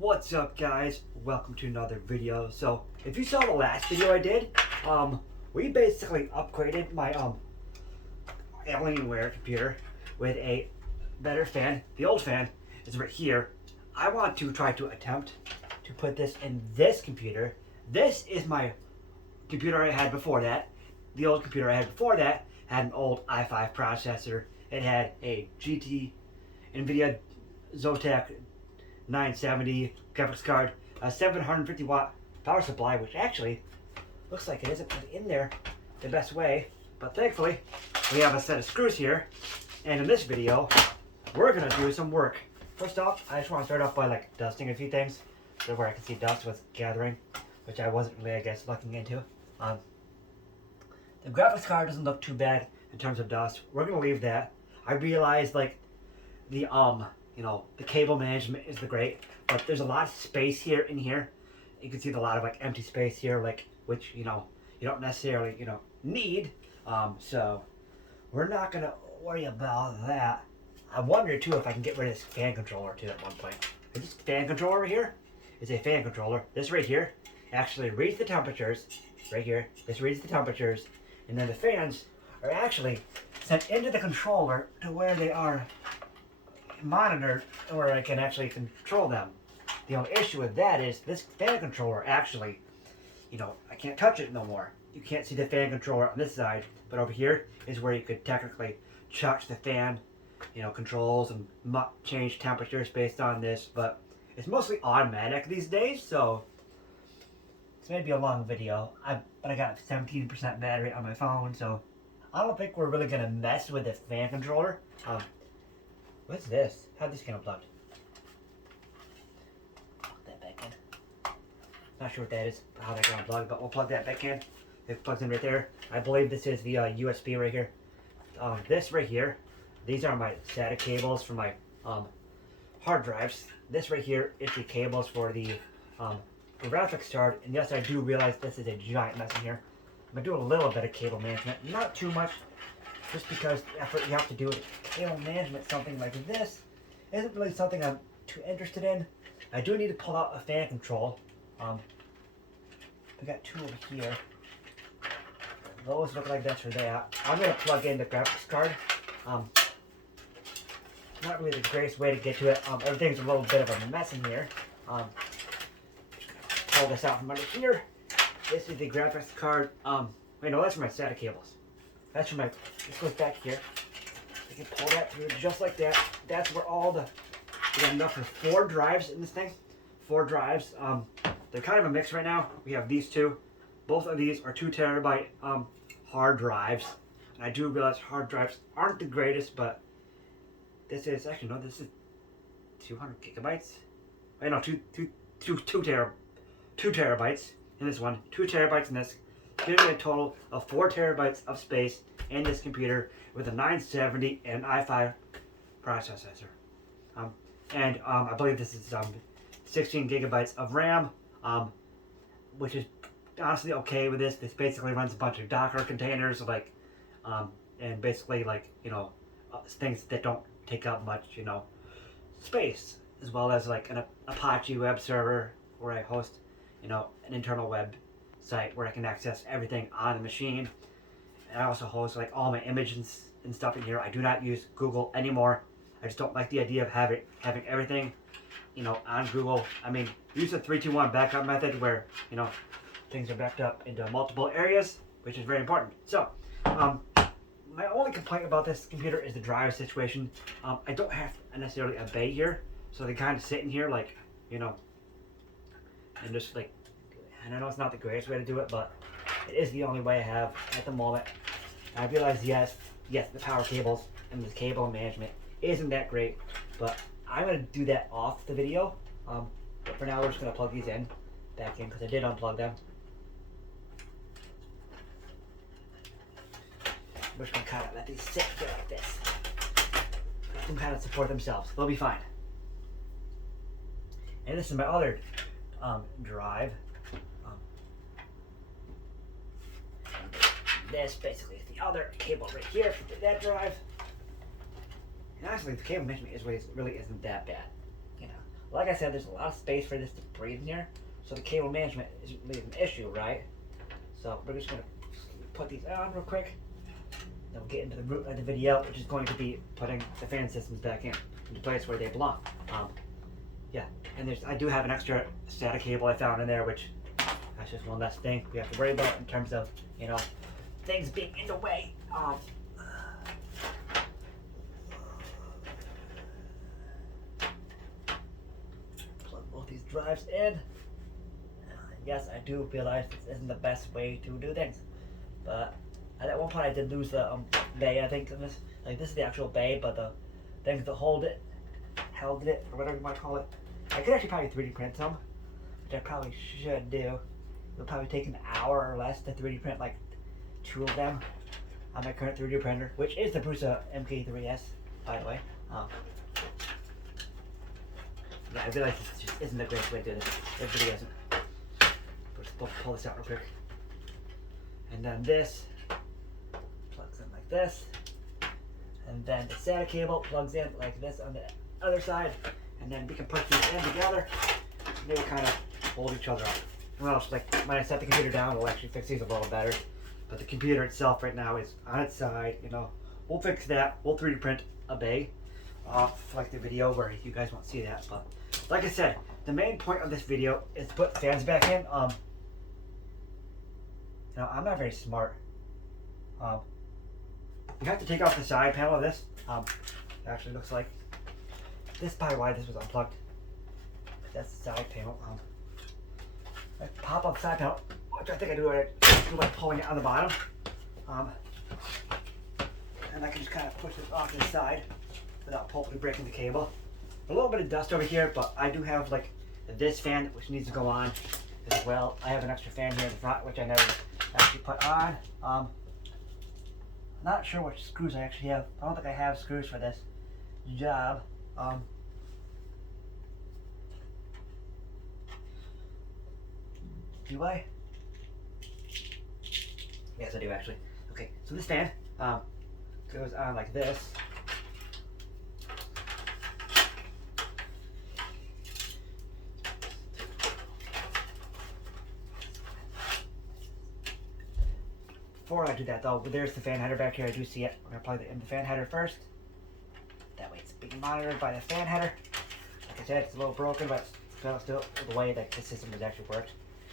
What's up, guys? Welcome to another video. So if you saw the last video I did, we basically upgraded my Alienware computer with a better fan. The old fan is right here. I want to try to attempt to put this in this computer. This is my computer I had before that. The old computer I had before that had an old i5 processor. It had a NVIDIA Zotac 970 graphics card, a 750 watt power supply, which actually looks like it isn't put in there the best way, but thankfully we have a set of screws here. And in this video we're gonna do some work. First off, I just want to start off by dusting a few things, so where I can see dust was gathering, which I wasn't really, I guess, looking into. The graphics card doesn't look too bad in terms of dust. We're gonna leave that. I realized the cable management is the great, but there's a lot of space here in here. You can see a lot of empty space here, which you don't necessarily need. So we're not gonna worry about that. I wonder too if I can get rid of this fan controller too at one point. This fan controller over here is a fan controller. This right here actually reads the temperatures. Right here, this reads the temperatures, and then the fans are actually sent into the controller to where they are monitored, where I can actually control them. The only issue with that is this fan controller actually, I can't touch it no more. You can't see the fan controller on this side, but over here is where you could technically touch the fan, controls and change temperatures based on this, but it's mostly automatic these days, so it's maybe a long video. But I got 17% battery on my phone, so I don't think we're really gonna mess with the fan controller. What's this? How'd this get unplugged? Plug that back in. Not sure what that is, how that got unplugged, but we'll plug that back in. It plugs in right there. I believe this is the USB right here. This right here, these are my SATA cables for my hard drives. This right here is the cables for the graphics card. And yes, I do realize this is a giant mess in here. I'm gonna do a little bit of cable management, not too much, just because the effort you have to do with cable management, something like this, isn't really something I'm too interested in. I do need to pull out a fan control. We got two over here. Those look like that's for that. I'm gonna plug in the graphics card. Not really the greatest way to get to it. Everything's a little bit of a mess in here. Pull this out from under here. This is the graphics card. Wait, no, that's for my SATA cables. That's for my, this goes back here. You can pull that through just like that. That's where all we got enough for 4 drives in this thing. 4 drives. They're kind of a mix right now. We have these two. Both of these are 2 terabyte hard drives. And I do realize hard drives aren't the greatest, but this is, actually no, this is 200 gigabytes. Wait, no, 2 terabytes in this one. 2 terabytes in this. Gives me a total of 4 terabytes of space in this computer with a 970 and i5 processor. I believe this is 16 gigabytes of RAM, which is honestly okay with this. This basically runs a bunch of Docker containers, and basically things that don't take up much, space, as well as an Apache web server where I host, an internal web site where I can access everything on the machine. And I also host all my images and stuff in here. I do not use Google anymore. I just don't like the idea of having everything, on Google. I mean, use the 3-2-1 backup method where, things are backed up into multiple areas, which is very important. So, my only complaint about this computer is the drive situation. I don't have necessarily a bay here, so they kind of sit in here and just and I know it's not the greatest way to do it, but it is the only way I have at the moment. And I realize, yes, the power cables and the cable management isn't that great, but I'm going to do that off the video. But for now, we're just going to plug these back in, because I did unplug them. We're just going to kind of let these sit here like this. Let them kind of support themselves. They'll be fine. And this is my other drive. This basically is the other cable right here for that drive. And honestly, the cable management really isn't that bad. Like I said, there's a lot of space for this to breathe in here, so the cable management isn't really an issue, right? So we're just gonna put these on real quick. Then we'll get into the root of the video, which is going to be putting the fan systems back in the place where they belong. Yeah, and I do have an extra SATA cable I found in there, which that's just one less thing we have to worry about in terms of, you know, things being in the way. Plug both these drives in. Yes, I do realize this isn't the best way to do things, but at one point I did lose the bay. I think this is the actual bay, but the things that held it, or whatever you might call it. I could actually probably 3D print some, which I probably should do. It would probably take an hour or less to 3D print like 2 of them on my current 3D printer, which is the Prusa MK3S, by the way. Yeah, I realize this just isn't the greatest way to do this. It really isn't. Let's pull this out real quick. And then this plugs in like this. And then the SATA cable plugs in like this on the other side. And then we can put these in together. And they will kind of hold each other up. Well, like when I set the computer down, we'll actually fix these a little better. But the computer itself right now is on its side, you know. We'll fix that. We'll 3D print a bay off like the video where you guys won't see that. But like I said, the main point of this video is to put fans back in. You know, I'm not very smart. You have to take off the side panel of this. It actually looks like this is probably why this was unplugged. That's the side panel. I pop up the side panel, which I think I do by pulling it on the bottom. And I can just kind of push this off to the side without pulpily breaking the cable. A little bit of dust over here, but I do have like this fan which needs to go on as well. I have an extra fan here in the front which I never actually put on. Not sure which screws I actually have. I don't think I have screws for this job. Do I? Yes, I do actually. Okay, so this fan goes on like this. Before I do that though, there's the fan header back here. I do see it. We're gonna plug in the fan header first. That way it's being monitored by the fan header. Like I said, it's a little broken, but it's still the way that the system has actually worked.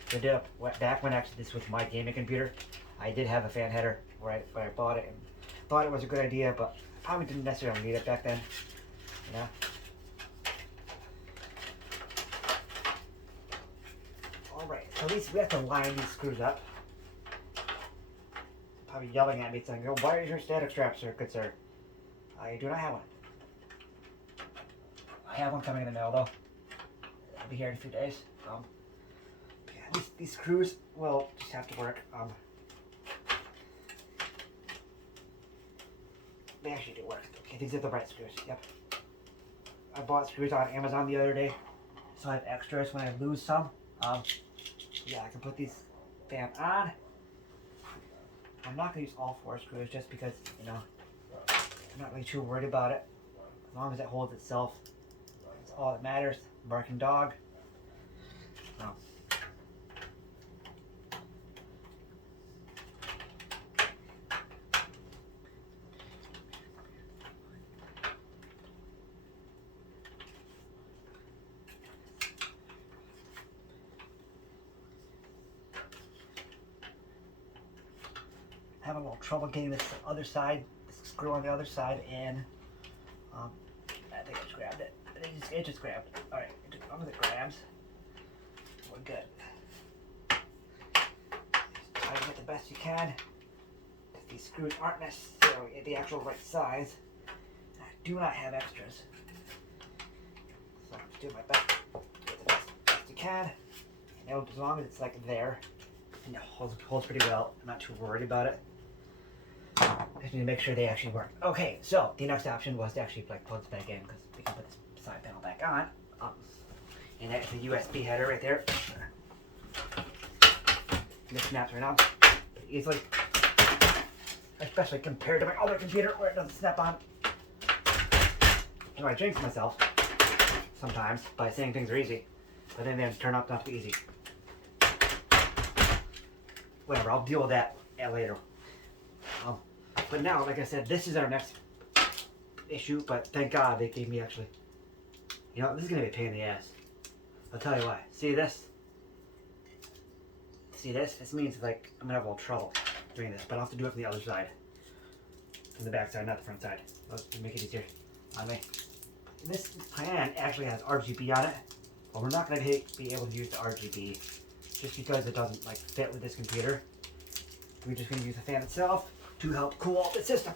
So I did back when actually this was my gaming computer, I did have a fan header where I bought it and thought it was a good idea, but probably didn't necessarily need it back then. You know. All right, so at least we have to line these screws up. Probably yelling at me saying, "Oh, why is your static strap, sir? Good sir." I do not have one. I have one coming in the mail though. I'll be here in a few days. Yeah, these screws will just have to work. They actually do work. Okay, these are the right screws. Yep. I bought screws on Amazon the other day, so I have extras when I lose some. Yeah, I can put these fan on. I'm not going to use all 4 screws just because, you know, I'm not really too worried about it. As long as it holds itself, that's all that matters. Barking dog. Having a little trouble getting this other side, this screw on the other side in. I think I just grabbed it. I think it just grabbed. All right, as long as it grabs, we're good. Just tighten it the best you can. These screws aren't necessarily the actual right size. I do not have extras, so I'm just doing my best to get the best you can. And as long as it's like there, and it holds pretty well. I'm not too worried about it. I just need to make sure they actually work. Okay, so the next option was to actually like plug this back in because we can put this side panel back on. And that's the USB header right there. This snaps right on pretty easily, especially compared to my other computer where it doesn't snap on. So I jinxed myself. sometimes by saying things are easy, but then they turn out not to be easy. Whatever, I'll deal with that later. But now, like I said, this is our next issue, but thank God they gave me actually, you know, this is going to be a pain in the ass. I'll tell you why. See this? See this? This means like I'm going to have a little trouble doing this, but I'll have to do it from the other side. From the back side, not the front side. Let's make it easier on me. This fan actually has RGB on it, but we're not going to be able to use the RGB just because it doesn't like fit with this computer. We're just going to use the fan itself to help cool the system.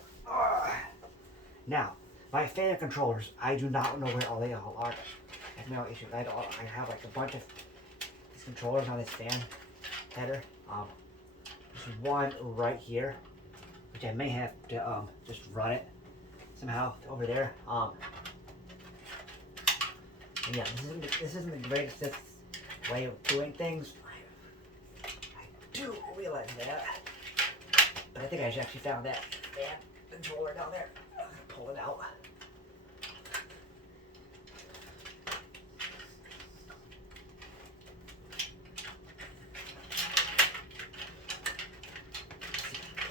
Now, my fan controllers, I do not know where all they all are. I have no issue. I have like a bunch of these controllers on this fan header. There's one right here, which I may have to just run it somehow over there. And yeah, this isn't the greatest way of doing things. I do realize that, but I think I actually found that fan controller down there. I'm gonna pull it out.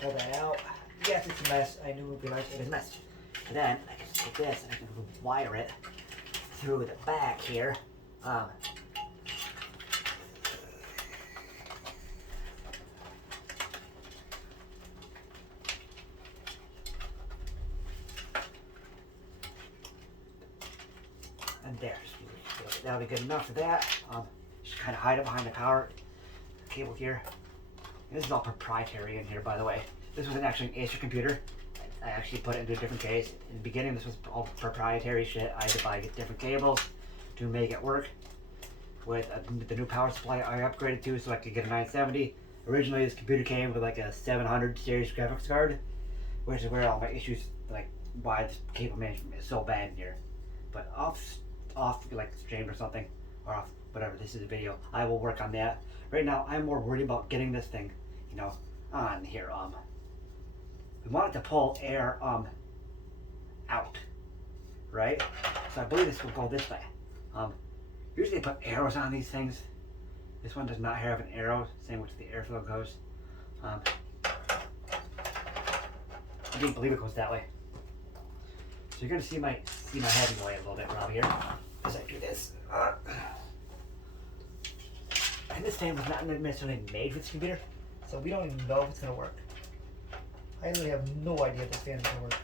Pull that out. Yes, it's a mess. I knew it would be nice. It is a mess. And then I can take this and I can wire it through the back here. And there. That'll be good enough for that. Just kind of hide it behind the power cable here. This is all proprietary in here, by the way. This was actually an Acer computer. I actually put it into a different case. In the beginning, this was all proprietary shit. I had to buy different cables to make it work. With the new power supply I upgraded to so I could get a 970. Originally, this computer came with like a 700 series graphics card, which is where all my issues, like why the cable management is so bad in here. But off like stream or something, or off whatever, this is a video, I will work on that. Right now, I'm more worried about getting this thing, you know, on here. We want it to pull air, out, right? So I believe this will go this way. Usually they put arrows on these things. This one does not have an arrow, saying which the airflow goes. I didn't believe it goes that way. So you're gonna see my head in the way a little bit around here as I do this. And this fan was not necessarily made for this computer, so we don't even know if it's gonna work. I really have no idea if this fan is gonna work.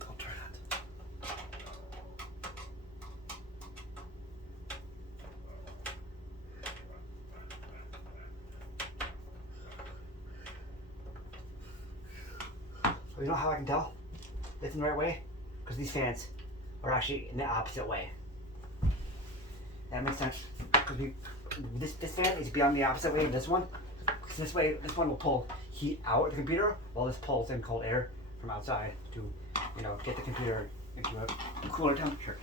I'll try not. So you know how I can tell it's in the right way? Because these fans are actually in the opposite way. That makes sense. Because this fan needs to be on the opposite way of this one. Because this way, this one will pull heat out of the computer, while this pulls in cold air from outside to, you know, get the computer into a cooler temperature.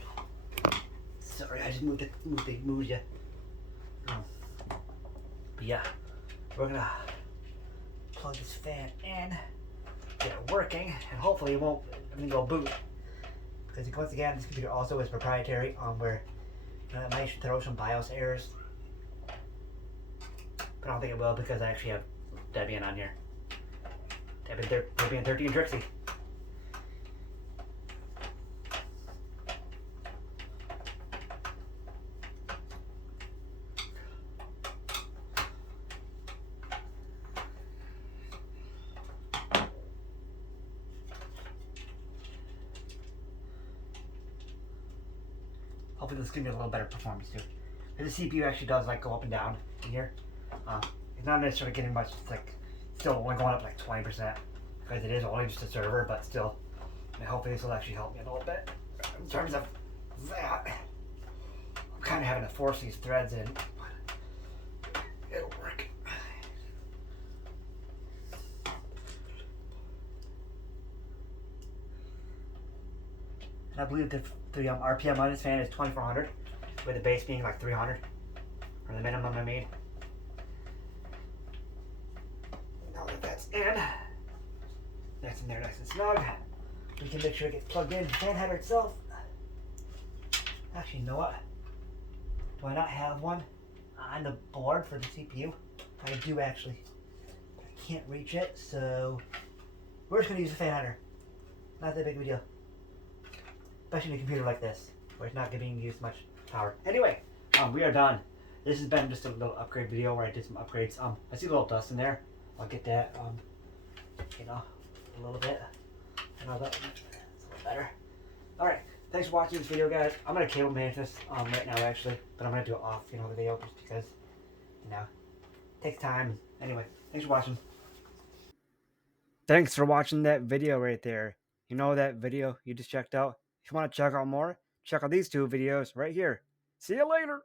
Sorry, I just moved you. But yeah, we're gonna plug this fan in, get it working, and hopefully it won't go boot. Because once again, this computer also is proprietary, where it might throw some BIOS errors. But I don't think it will because I actually have Debian on here. Debian 13 Trixie. Hopefully this can get a little better performance too. And the CPU actually does like go up and down in here. It's not necessarily getting much. It's like still only going up like 20% because it is only just a server, but still. And hopefully this will actually help me a little bit in terms of that. I'm kind of having to force these threads in, but it'll work. And I believe the RPM on this fan is 2400, with the base being like 300, or the minimum I made. Now that that's in there nice and snug, we can make sure it gets plugged in. The fan header itself. Actually, you know what? Do I not have one on the board for the CPU? I do actually. I can't reach it, so we're just gonna use the fan header. Not that big of a deal. Especially in a computer like this, where it's not being used much power. Anyway, we are done. This has been just a little upgrade video where I did some upgrades. I see a little dust in there. I'll get that, you know, a little bit. I know that it's a little better. Alright, thanks for watching this video, guys. I'm going to cable manage this right now, actually. But I'm going to do it off, the video, just because, it takes time. Anyway, thanks for watching. Thanks for watching that video right there. You know that video you just checked out? If you want to check out more, check out these two videos right here. See you later.